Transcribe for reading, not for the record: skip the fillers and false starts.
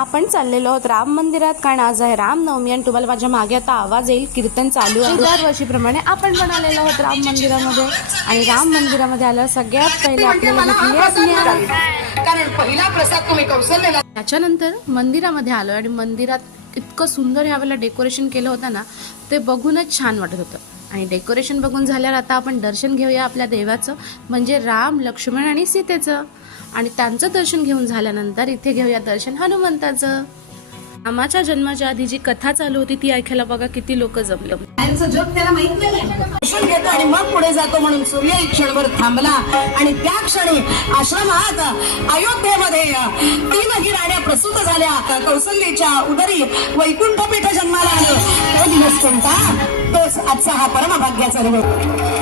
आपण चाललेलो आहोत राम मंदिरात, कारण आज आहे रामनवमी आणि तुम्हाला माझ्या मागे आता आवाज येईल, कीर्तन चालू आहे. दरवर्षीप्रमाणे आपण पण आलेलो आहोत राम मंदिरामध्ये. आणि राम मंदिरामध्ये आल्यावर सगळ्यात पहिले आपल्याला भेटली आज्ञा, कारण पहिला प्रसाद तुम्ही कौशल्याला. त्याच्यानंतर मंदिरामध्ये आलो आणि मंदिरात इतकं सुंदर ह्यावेळेला डेकोरेशन केलं होतं ना, ते बघूनच छान वाटत होतं. आणि डेकोरेशन बघून झाल्यावर आता आपण दर्शन घेऊया आपल्या देवाचं, म्हणजे राम, लक्ष्मण आणि सीतेचं. आणि त्यांचं दर्शन घेऊन झाल्यानंतर इथे घेऊया दर्शन हनुमंताचं. रामाच्या जन्माच्या आधी जी कथा चालू होती ती ऐकायला बघा किती लोक जमलं. जग त्याला माहित नाही, दर्शन घेतो आणि मग पुढे जातो. म्हणून सूर्य एक क्षणभर थांबला आणि त्या क्षणी आश्रमात अयोध्येमध्ये 3 राण्या प्रसूत झाल्या. कौसल्येच्या उदरी वैकुंठ पीठ जन्माला आलं. तो दिवस कोणता? तोच आजचा हा परमभाग्याचा दिवस.